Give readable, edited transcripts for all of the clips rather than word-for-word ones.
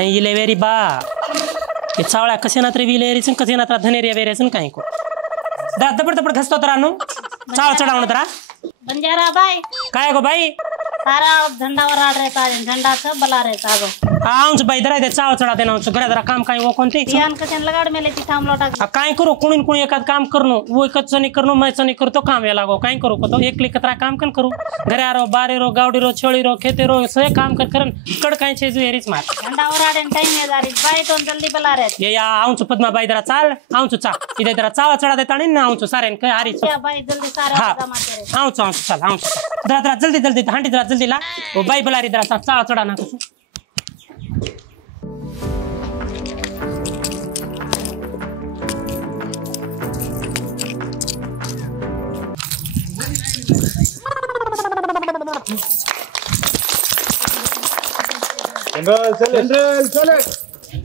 काही इलेवेरी बा हे चावळ्या कसे ना तरी विलेरीच कसे ना तर धनेरिया वेरेच काही को दपड दपड घसतो तर आणू चावळ चढावणं तर बंजारा बाई काय गो बाई सारा झंडावर आड रहता है झंडा सब बला रहता गो आऊंच बाई दरा दे चाव चढा देना घरा जरा काम काही वो कोणते ध्यान कचन लगाड मेले ती थांब लोटा काय करू कोणी कोणी एकात काम करनो वो एकच नहीं करनो मैं नहीं करू तो काम लागो काय करू को तो एक कतरा काम कन करू घरे रो बारे रो गावडी रो छोड़ी रो खेते रो से काम करन कड काय छे जुएरीच मार झंडावर आडे टाइम है दारी बाई तो जल्दी बला रहे ये या आऊंच पद्मा बाई दरा चाल आऊंच चा इधर दरा चाव चढा देता नहीं ना आऊंच सारे के हारी क्या बाई जल्दी सारा जमा करे आऊंच आऊंच चल आऊंच दरा दरा जल्दी जल्दी हांडी दरा जल्दी ला वो बाई बलारी दरा चाव चढा ना कुछ जनरल चले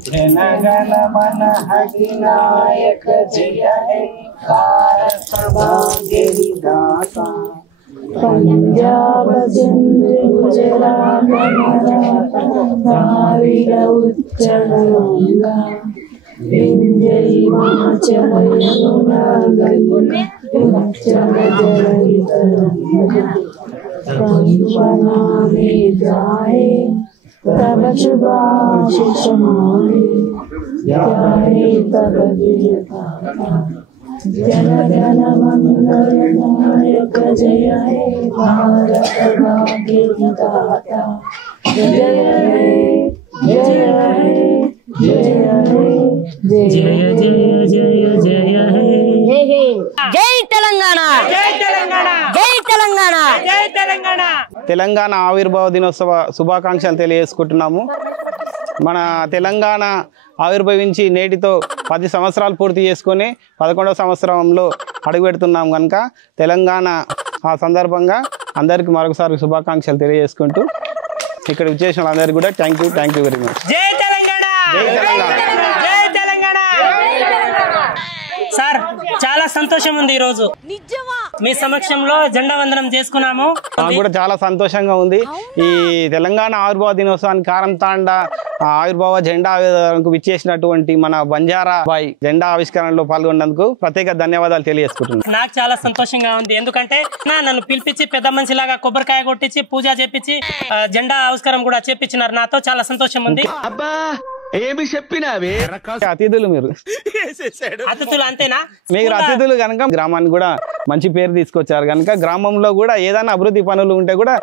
जनगण मन अधिनायक जय हे भारत सभाग्य विधाता पंजाब सिंध गुजरात मराठा उत्तर गंगा विंध्य हिमाचल यमुना गंगा उत्तर पंचना में जाए तब शुभाशिष माने जाए तब जन जन मंगल नायक जय हे भारत भाग्य विधाता जय हे जय हे जय हे जय जय जय जय हे जय तेलंगाना जय तेलंगाना जय तेलंगाना जय तेलंगाना తెలంగాణ ఆవిర్భావ దినోత్సవ శుభాకాంక్షలు తెలియజేసుకుంటున్నాము. మన తెలంగాణ ఆవిర్భవించి నేటితో 10 సంవత్సరాలు పూర్తి చేసుకొని 11వ సంవత్సరంలో అడుగుపెడుతున్నాం కనుక తెలంగాణ ఆ సందర్భంగా అందరికీ మరొకసారి శుభాకాంక్షలు తెలియజేసుకుంటూ ఇక్కడ విచ్చేసిన వాళ్ళందరికీ కూడా థ్యాంక్ యూ వెరీ మచ్. జై తెలంగాణ జై తెలంగాణ జై తెలంగాణ. సార్ చాలా సంతోషం ఉంది ఈ రోజు మీ సమక్షంలో జెండా వందనం చేసుకున్నాము. నాకు కూడా చాలా సంతోషంగా ఉంది. ఈ తెలంగాణ ఆవిర్భావ దినోత్సవానికి కారంతాండ ఆవిర్భావ జెండా ఆవిర్భావానికి విచ్చేసినటువంటి మన బంజారా బాయ్ జెండా ఆవిష్కరణలో పాల్గొన్నందుకు ప్రత్యేక ధన్యవాదాలు తెలియజేసుకుంటున్నాను. నాకు చాలా సంతోషంగా ఉంది. ఎందుకంటే నన్ను పిలిపించి పెద్ద మనిషిలాగా కొబ్బరికాయ కొట్టించి పూజ చేపించి జెండా ఆవిష్కరణ కూడా చేపించినారు. నాతో చాలా సంతోషం ఉంది. ఏమి చెప్పినావే అతిథులు మీరు అతిథులు అంతేనా? మీరు అతిథులు కనుక గ్రామానికి కూడా మంచి పేరు తీసుకొచ్చారు కనుక గ్రామంలో కూడా ఏదైనా అభివృద్ధి పనులు ఉంటే కూడా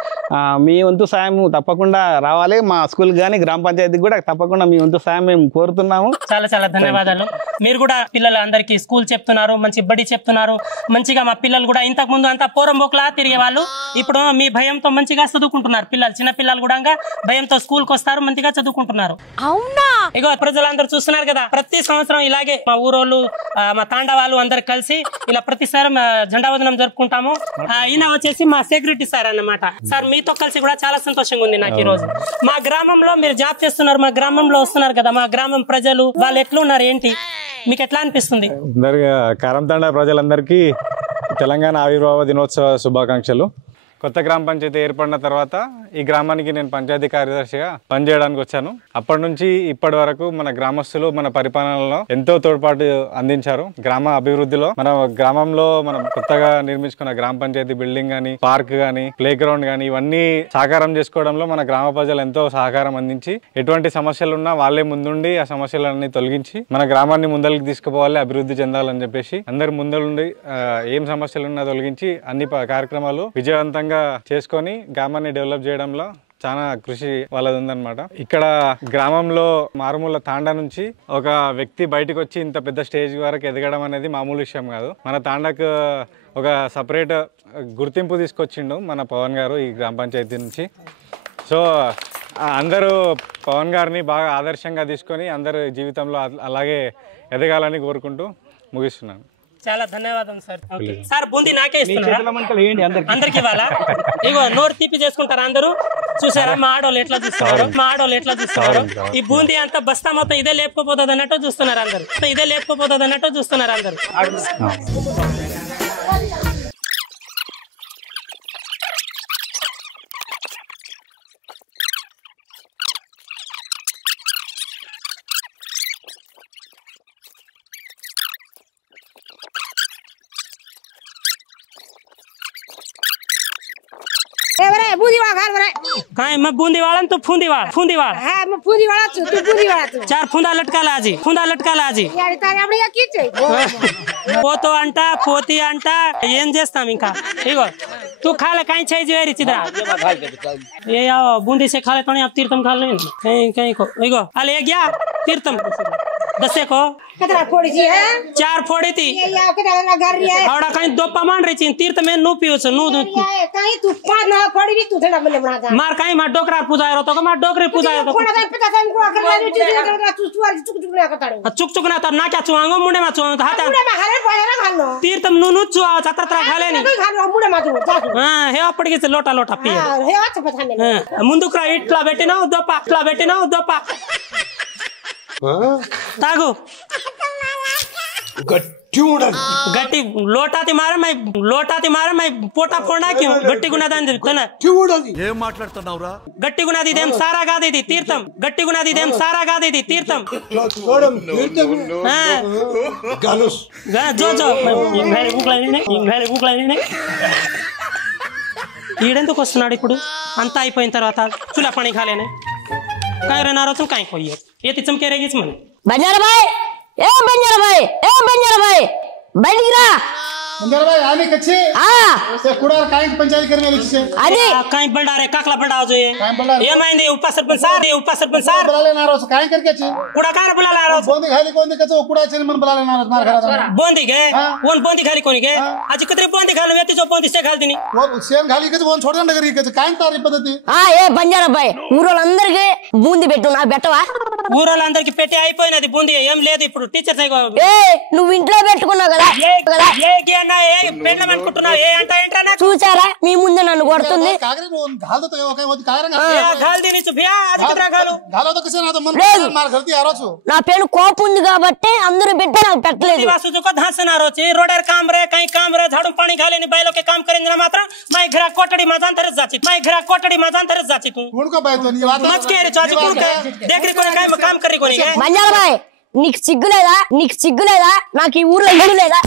మీ వంతు సాయం తప్పకుండా రావాలి. మా స్కూల్ కానీ గ్రామ పంచాయతీకి కూడా తప్పకుండా మీ వంతు సాయం మేము కోరుతున్నాము. చాలా చాలా ధన్యవాదాలు. మీరు కూడా పిల్లలు అందరికీ స్కూల్ చెప్తున్నారు, మంచి బడి చెప్తున్నారు. మంచిగా మా పిల్లలు కూడా ఇంతకు ముందు అంతా పోరంబోకులా తిరిగే వాళ్ళు ఇప్పుడు మీ భయంతో మంచిగా చదువుకుంటున్నారు. పిల్లలు చిన్న పిల్లలు కూడా భయంతో స్కూల్కి వస్తారు, మంచిగా చదువుకుంటున్నారు. అవునా? ఇగో ప్రజలందరూ చూస్తున్నారు కదా, ప్రతి సంవత్సరం ఇలాగే మా ఊరోళ్ళు మా తాండా వాళ్ళు అందరు కలిసి ఇలా ప్రతిసారి జెండా వందనం జరుపుకుంటాము. ఈయన వచ్చేసి మా సెక్యూరిటీ సార్ అన్నమాట. సార్ మీతో కలిసి కూడా చాలా సంతోషంగా ఉంది నాకు ఈ రోజు. మా గ్రామంలో మీరు జాబ్ చేస్తున్నారు, మా గ్రామంలో వస్తున్నారు కదా, మా గ్రామం ప్రజలు వాళ్ళు ఎట్లున్నారు ఏంటి మీకు ఎట్లా అనిపిస్తుంది? కారంతాండ ప్రజలందరికీ తెలంగాణ ఆవిర్భావ దినోత్సవ శుభాకాంక్షలు. కొత్త గ్రామ పంచాయతీ ఏర్పడిన తర్వాత ఈ గ్రామానికి నేను పంచాయతీ కార్యదర్శిగా పనిచేయడానికి వచ్చాను. అప్పటి నుంచి ఇప్పటి వరకు మన గ్రామస్తులు మన పరిపాలనలో ఎంతో తోడ్పాటు అందించారు. గ్రామ అభివృద్ధిలో మన గ్రామంలో మనం కొత్తగా నిర్మించుకున్న గ్రామ పంచాయతీ బిల్డింగ్ గానీ, పార్క్ గానీ, ప్లే గ్రౌండ్ గానీ ఇవన్నీ సాకారం చేసుకోవడంలో మన గ్రామ ప్రజలు ఎంతో సహకారం అందించి ఎటువంటి సమస్యలు ఉన్నా వాళ్ళే ముందుండి ఆ సమస్యలన్నీ తొలగించి మన గ్రామాన్ని ముందరికి తీసుకుపోవాలి, అభివృద్ధి చెందాలని చెప్పేసి అందరు ముందుండి ఏం సమస్యలున్నా తొలగించి అన్ని కార్యక్రమాలు విజయవంతంగా చేసుకొని గ్రామాన్ని డెవలప్ చేయడంలో చాలా కృషి వాళ్ళది ఉందన్నమాట. ఇక్కడ గ్రామంలో మారుమూల తాండా నుంచి ఒక వ్యక్తి బయటకు వచ్చి ఇంత పెద్ద స్టేజ్ వరకు ఎదగడం అనేది మామూలు విషయం కాదు. మన తాండాకు ఒక సపరేట్ గుర్తింపు తీసుకొచ్చిండు మన పవన్ గారు ఈ గ్రామ పంచాయతీ నుంచి. సో అందరూ పవన్ గారిని బాగా ఆదర్శంగా తీసుకొని అందరు జీవితంలో అలాగే ఎదగాలని కోరుకుంటూ ముగిస్తున్నాను. చాలా ధన్యవాదం సార్. సార్ బూందీ నాకే ఇస్తున్నారు, అందరికి ఇవ్వాలా? ఇగో నోరు తీపి చేసుకుంటారు అందరూ. చూసారా మా ఆడోళ్ళు ఎట్లా చూస్తున్నారు? ఈ బూందీ అంతా బస్తా మొత్తం ఇదే లేపుకోపోతుంది అన్నట్టు చూస్తున్నారు అందరు. बूंदी वाला घर बरे काहे मैं बूंदी वाला तू फूंदी वाला हां मैं बूंदी वाला तू बूंदी वाला तू चार फूंदा लटका लाजी यार तारे अपने की छे పోతో అంట పోతి అంట ఏం చేస్తాం ఇంకా ఇగో तू खा ले काई छै जेरी चिदा ये आओ बूंदी से खा ले तने अब तीर्थम खा ले कहीं कहीं को इगो अले गया तीर्थम दसे को कितना फोड़ी जी है 4 फोड़ी थी ये या कितना घर री है आवड़ा कहीं दो पमान रही थी तीर्थ में नु पियो छ नु कहीं तू 5 ना फोड़ी भी तू थोड़ा बोले बना था मार कहीं मार डोकरा पूजाय रहो तो मार डोकरे पूजाय रहो कोना का पता था को कर ले तू चुक ना करताड़ो चुक ना तर ना क्या चुआंगो मुंडे मा चुआंगो तो हाता मुंडे मा हरे भजन खानो तीर्थम नु नु चुआ छत्र खाले नी खानो मुंडे मा तू हां हे अपड़ी से लोटा लोटा पिए हां हे अच्छा पता नहीं ముందుకు ఇట్లా పెట్టినా దొప్ప తాగు गट्टी लोटाती मारे मैं पोटा फोड़ा क्यों गट्टी गुनादी गट्टी गुनादी देम सारा गा दी तीर्थम गट्टी गुनादी देम सारा गा दी तीर्थम जो ఈడెందుకు వస్తున్నాడు ఇప్పుడు అంతా అయిపోయిన తర్వాత చులా పానీ ఖాలేనే కాయర నారోచం కాయ పోయి ये तिचम के रहेगी इसमें बंजारा भाई बैठ गिरा बंजारा भाई आने कच्चे हां से कुड़ार काई पंचायत करने वाली से अरे काई बलडा रे काकला बलडाओ जो ये माइंदे उप सरपंच सार बुला लेना रोज काई करके छी कुड़ा कार बुला ला रोज बोंदी खाली कोंदी कचो कुड़ा चल मन बुला लेना रोज मार खरा बोंदी के वन बोंदी खाली कोनी के आज कितने बोंदी खाली वेती जो बोंदी से खाल दिनी वो सेम खाली कचो वन छोड़ नगर के काई तारी पद्धति हां ए बंजारा भाई ఊరోళ్ళందరికీ బూంది పెట్టు నా పెట్టవా ఊరోళ్ళందరికీ పెట్టి అయిపోయినది బూంది ఏం లేదు ఇప్పుడు టీచర్ సైగో ఏ నువ్వు ఇంట్లో పెట్టుకున్నావు కదా ఏ కేనా ఏ పెండ్లం అనుకుంటున్నావు ఏ అంట ఏంట్రా నాకు చూసారా మీ ముందే నన్ను కొడుతుంది कागरे वो घाल दो तो ओके वो कागरे ఏ घाल दिनी चुपिया आज कितना घालू घालो तो किसे ना तो मन मार करती आ रोज నా పేరు కోపం ఉంది కాబట్టి అందరూ పెట్టి నాకు పెట్టలేదు वासु जो को धास ना रोची रोडर काम रे कहीं काम रे झाड़ू पानी घाले नि बैलो के काम करेंगे मात्र मैं घरा कोटड़ी मजान तरस जाची तू कौन को बात नहीं बात मच के रे चाची कौन के देख रे कोई काम करी कोनी के బంజారా భాయ్ నీకు సిగ్గులేదా నాకు ఈ ఊర్లో ఇల్లు లేదా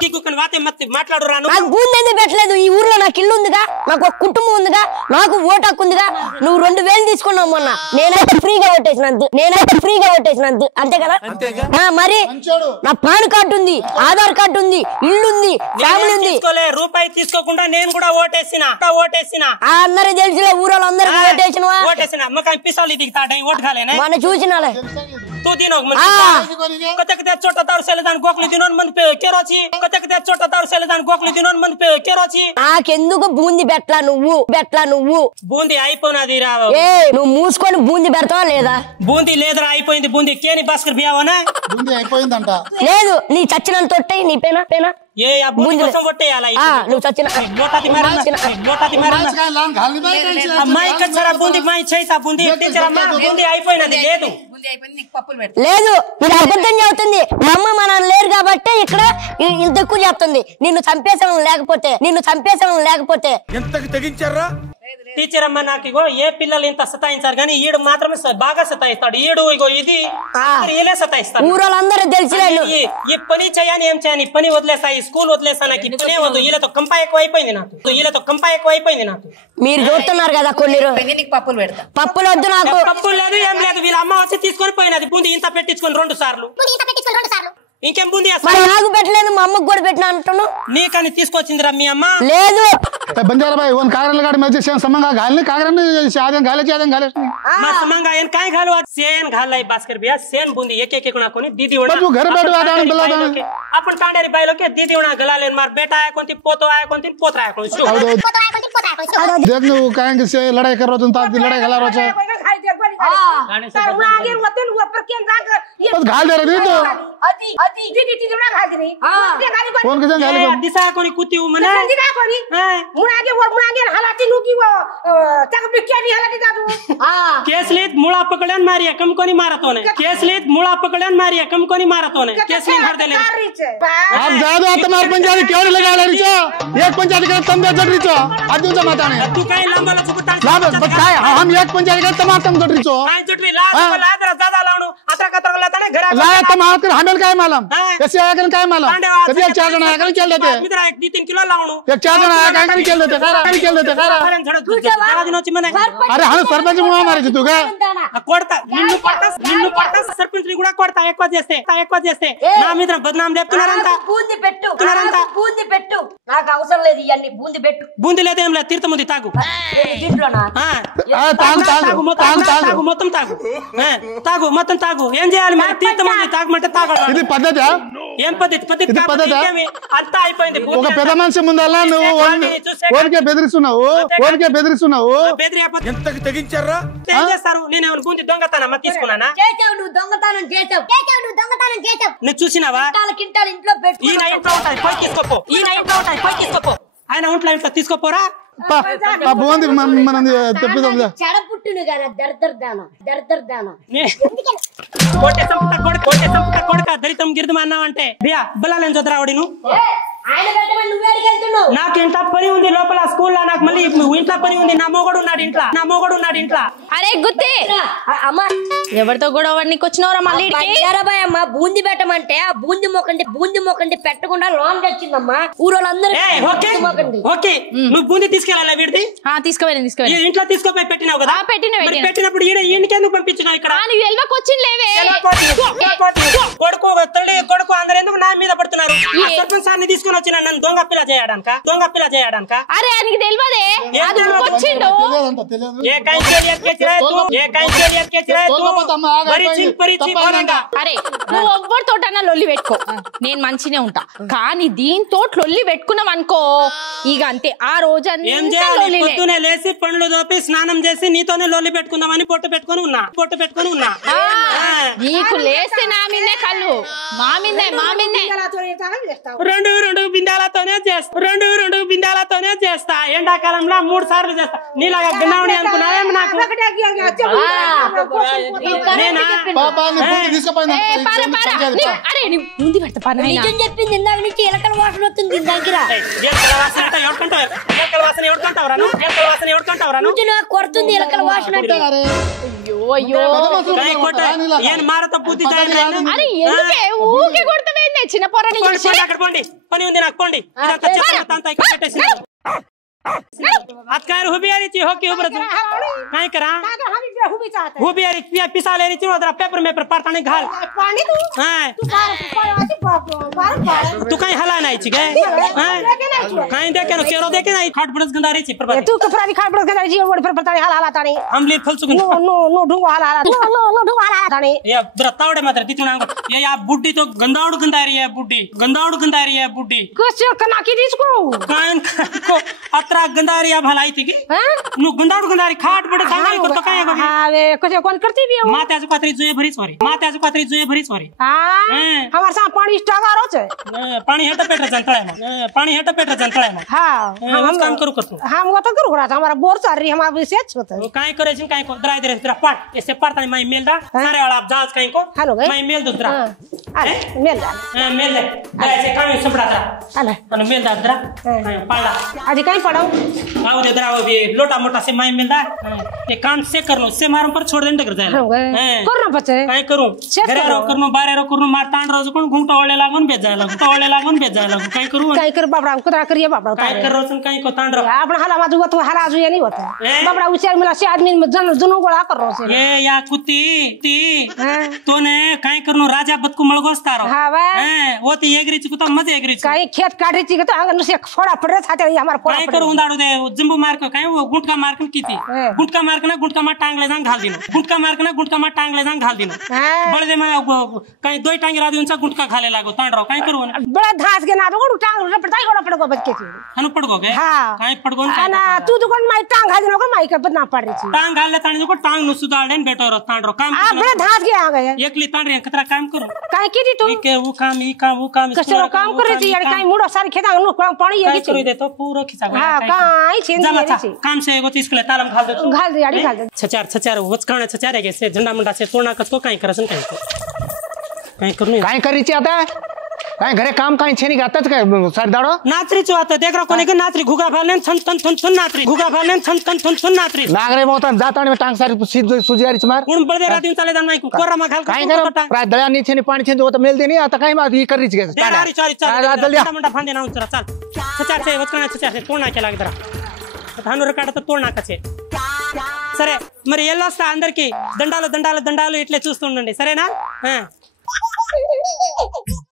कीकु कनवाते मत మాట్లాడు రాను నాకు బూంది ఎందుకు పెట్టలేదు ఈ ఊర్లో నాకు ఇల్లు ఉందిగా నాకు ఒక కుటుంబం ఉందిగా నాకు ఓటు హక్కు ఉందిగా నువ్వు 2000 తీసుకున్నావు మొన్న నేనైతే ఫ్రీగా ఓటేసిన అంతే కదా మరి నా పాన్ కార్డు ఉంది ఆధార్ కార్డు ఉంది ఇల్లు ఉంది ఫ్యామిలీ ఉంది తీసుకోలే రూపాయి తీసుకోకుండా నేను కూడా ఓటేసినా అందరూ తెలిసిలే ఊరోళ్ళు అందరూ ఓటేసినా మకాన్ పిసాలి దిగుతాడై ఓట్ ఖాలేనే మన చూసినాలే तू दिनो कते छोटा तार सेलेदान गोखली दिनोन मन पे केरोची कते छोटा तार सेलेदान गोखली दिनोन मन पे केरोची నాకెందుకు బూంది పెట్టలా నువ్వు బూంది అయిపోయినది రా ఏ నువ్వు మూసుకొని బూంది పెడతావా లేదా బూంది లేదురా అయిపోయింది బూంది కేని భాస్కర్ బియావనా బూంది అయిపోయిందంట లేదు నీ చచ్చినంత తొట్టై నీ పేనా ఏ ఆ బూంది కోసం వట్టేయాలా నువ్వు చచ్చిన లోటాతి మారనా लान घालनी बाई काई అమ్మాయి కచ్చరా బూంది మై చేసా బూంది టీచర్ అమ్మ బూంది అయిపోయినది లేదు లేదు ఇది అబద్ధం చెబుతుంది మా అమ్మ మా నాన్న లేరు కాబట్టి ఇక్కడ ఇంత ఎక్కువ చెప్తుంది నిన్ను చంపేసాం లేకపోతే ఎంతకి తెగించారా టీచర్ అమ్మ నాకు ఇగో ఏ పిల్లలు ఇంత సతాయించారు కానీ ఈడు మాత్రమే బాగా సతాయిస్తాడు ఈడు ఇగో ఇది ఈలే సతాయిస్తాడు ఊరోళ్ళందరూ తెలిసిలేదు ఈ పని చేయని ఏం చేయని పని వదిలేసా ఈ స్కూల్ వదిలేసా నాకు ఈ పనే వద్దు వీళ్ళతో కంపా ఎక్కువ అయిపోయింది నాకు మీరు చూస్తున్నారు కదా కొన్ని పప్పులు వద్దు నాకు పప్పులు లేదు ఏం లేదు వీళ్ళ అమ్మ వచ్చి తీసుకొని పోయినది బూంది ఇంత పెట్టించుకొని 2 సార్లు ఇంకేం బూంది నాకు పెట్టలేదు మా అమ్మకు కూడా పెట్టినా అంటున్నావు నీకని తీసుకొచ్చిందిరా మీ అమ్మ లేదు बंजारा भाई वन कागरल गाड़ी में से समंगा घालने कागरन आदन घाले मा समंगा एन काय घालू सेन घाललाई भास्कर भैया सेन बूंदी एक कोना कोनी दीदी उणा तू घर बैठो आदन बिला अपन कांडेरी बायलो के दीदी उणा गलालेन मार बेटा आया कोंती पोतो आया कोंती पोत्रा आया कोंती देख नु कांग से लड़ाई कर रहो तुम ता लड़ाई घाला रहो आगे होते न ऊपर के जाग ये बस घाल दे रही तो दीदी उणा घाल दे रही कौन के घाल दिशा कोनी कुत्ती उ मने दिशा कोनी मुळागे हालाकी नु की तक बिक्यानी हालाकी जातो केसलीत मुळा पकडन मारिया कम कोणी मारतो ने केसलीत मुळा पकडन मारिया कम कोणी मारतो ने केसली भर देले आप ज्यादा तुम्हारे पंचायत क्यों लगा ले रिचो एक पंचायत का तुम जट रिचो आदूचा माताने तू काय लांबाला चुकता काय हम एक पंचायत का तमाम तुम जट रिचो काय जटवी ला जरा ज्यादा लावणो आता कतर लाताने घरा ला तमाम कर हमेल काय मालूम कैसे आकर काय मालूम कभी एक 4 जण आकर खेल देते मित्र 1-3 किलो लावणो एक 4 जण आकर खेल देते कारा दिनोची म्हणे अरे हम सरपंच मुआ मारे तू का कोडता निन्नु पडता सरपंच కూడా కొడతా ఎక్కువ చేస్తే నా మీద బదనాం లేపుతున్నారంతా బూంది పెట్టు నాకు అవసరం లేదు ఇవన్నీ బూంది పెట్టు బూంది లేదేం లేదు తీర్థముంది తాగు దీంట్లోనా తాగు మొత్తం తాగు ఏం చేయాలి మరి తీర్థముంది తాగమంటే తాగడం ఇది పద్ధతి ఏం పద్ధతి అంతా అయిపోయింది ఒక పెద్ద మనిషి ముందల్లా నువ్వు ఓరికే బెదిరిస్తున్నావు ఎంతకు తెగించారా ఏం చేస్తారు నేను బూంది దొంగతనం తీసుకున్నానా నువ్వు దొంగతనం చేసావు నువ్వు చూసినావా కింటాలు ఇంట్లో పెట్టు ఈ ఇంట్లో ఉంటాయి పోయి తీసుకోపో ఆయన ఇంట్లో తీసుకోపోరా బూంది మనం తెప్పిద్దాం చెడ పుట్టును కదా దర్దర్దాన కోటే సంపుట కొడక దరితం గిరిదం అన్నావంటే బియా బలాలేం చదురావడి నువ్వు నాకు ఇంట్లో పని ఉంది లోపల స్కూల్లో నాకు మళ్ళీ ఇంట్లో పని ఉంది నా మొగడు ఉన్నాడు ఇంట్లో అరే గుత్తి అమ్మా ఎవరితో కూడా నీకు వచ్చినవరా మళ్ళీ అమ్మ బూంది పెట్టమంటే ఆ బూంది మొక్కండి పెట్టకుండా లోన్ తెచ్చిందమ్మా ఊరోళ్ళందరూ ఓకే నువ్వు బూంది తీసుకెళ్ళాలా వీడిది తీసుకువెళ్ళి ఇంట్లో తీసుకోపోయి పెట్టినావు కదా పెట్టినప్పుడు ఈయనకెందుకు పంపించినావు ఇక్కడ కొడుకు అందరు ఎందుకు నా మీద పడుతున్నారు సర్పంచ్ సార్ని తీసుకుని వచ్చిన నన్ను దొంగ పిల్ల చేయడానిక అరే ఆయనకి తెలియదే వచ్చిండు అరే నువ్వు ఎవ్వరితోటన్నా లొల్లి పెట్టుకో నేను మంచినే ఉంటా కానీ దీంతో లొల్లి పెట్టుకున్నాం అనుకో ఇక అంతే ఆ రోజంతా పొద్దునే లేసి పండ్లు దోపి స్నానం చేసి నీతోనే లొల్లి పెట్టుకుందామని పొట్టు పెట్టుకుని ఉన్నా నీకు లేస్తే నా మీదే కళ్ళు మా మీదే రెండు బిందాలతోనే చేస్తా ఎండాకాలంలో 3 సార్లు చేస్తా నీలాగా గిన్నె అనుకున్నావేమో నాకు చెప్పింది ఇందాక నుంచి ఎలకల వాసన వస్తుంది దగ్గర కొడుతుంది ఎలకల వాసన ఏం మారత బుద్ధి చిన్న పొరని అక్కడ పోండి పని ఉంది నాకు పోండి अतकार हुबी आ रही थी हो की उबर तू काई करा हुबी आ रही थी पिसा ले रही थी उधर पेपर में पड़ता नहीं घाल पानी तू हां तू काई हला नहीं छी गए हां काई देखे न केरो देखे नहीं खाट बड़स गंदारी छी पर तू कपड़ा भी खाट बड़स गंदारी छी ओड पर पड़ता हला हला तानी हम ले फल सुगन नो ढुंगो हला ढुंगो हला तानी ये ब्रतावड़े मात्र दिचुना ये या बुड्डी तो गंदाउड़ गंदारी है बुड्डी कुछ कना की दिसको कान को अतरा गंदारी अब हलाई थी की नु गंदारी खाट बड़े सांगाई को तो काय गो अरे कुछ कौन करती भी माते आज पात्री जुए भरी सॉरी हां हमार सा पानी स्टगारो छे पानी हेट पेट जंतळे में हां हम काम करू हम वो तो करू रहा हमारा बोर चल रही हमारा विशेष होता है वो काय करे छिन काय को दराय दे तेरा पाट ऐसे पाटता मैं मेल दा सारे वाला जहाज काय को मैं मेल दो दरा अरे मेल दे दराय से काम संपड़ा दरा अरे अन मेल दा दरा पाला आज काय पढ़ाऊं आओ दे दरा वो भी लोटा मोटा से मैं मेल दा ये काम से कर लो से मारम पर छोड़ देंगे कर जाए करना बच्चे काय करू घरे रो करनो बारे रो करनो मार तांड रोज कोण घुंगटा ओळे लागून भेज जाय लागून काय करू काय कर बाबड़ा कुतरा करिए बाबड़ा काय कर रोसन काय को तांड रो आपण हाला माजू तो हाला आजू ये नहीं होता बाबड़ा उचार मिला से आदमी जनो गोळा कर रो से ए या कुत्ती तोने काय करनो राजा बदकू मळगोस्तारो हां वो ती एगरीची कुता मजे एगरीची काय खेत काढीची तो अंगन से फोडा पडत हाते हमार फोडा काय करू उंदाडू दे जंबू मार को काय वो गुटका मार को किती गुटका मार मा टांगले जांग घाल दिनो बळे दे मा काय दोय टांगे रादी उंचा गुटका खाले लागो तांडरो काय करू बड़ा धास के ना तो टांग पड़ता ही पड़गो बच के हनु पड़गो के काय पड़गो ना तू तो कोन माई टांग घाल दिनो को माई के बदना पड़ रही टांग घाले तांडी को टांग नु सुदाळेन बेटो रो तांडरो काम आ बड़ा धास के आ गए एकली तांडरी कतरा काम करू काय की दी तू के वो काम ई काम वो काम कचरो काम करे छी यार काई मुड़ो सारी खेता नु पानी ये करू दे तो पूरा खिसा हां काई छेन दे काम से एगो तीस किलो तालम घाल दे घाल दे याडी घाल दे छचार वचकाणे छचार के से झंडा मंडा से तोड़ना कतो काई करसन काई करनु काई करी छी आता काई घरे काम काई छेनी गातच काय सरदाडो नाचरी चो आता देख रा कोने के नाचरी घुगा फालने छन छन नाचरी घुगा फालने छन छन नाचरी नागरे मोतन जाताणी में टांग सारी सीध सुजियारी मार कोण बळदे राती चाले दान माई कोरा मा घाल काई कर प्राय दया नी छेनी पाणी छेन तो मेल देनी आता काई मा ही करी छी चारी झंडा मंडा फांदे ना उचरा चल छचार से वचकाणे छचार से तोड़ना के लाग दरा धानु रकाड तो तोड़ना कचे సరే మరి ఎల్లొస్తా అందరికి దండాలు ఇట్లే చూస్తుండండి సరేనా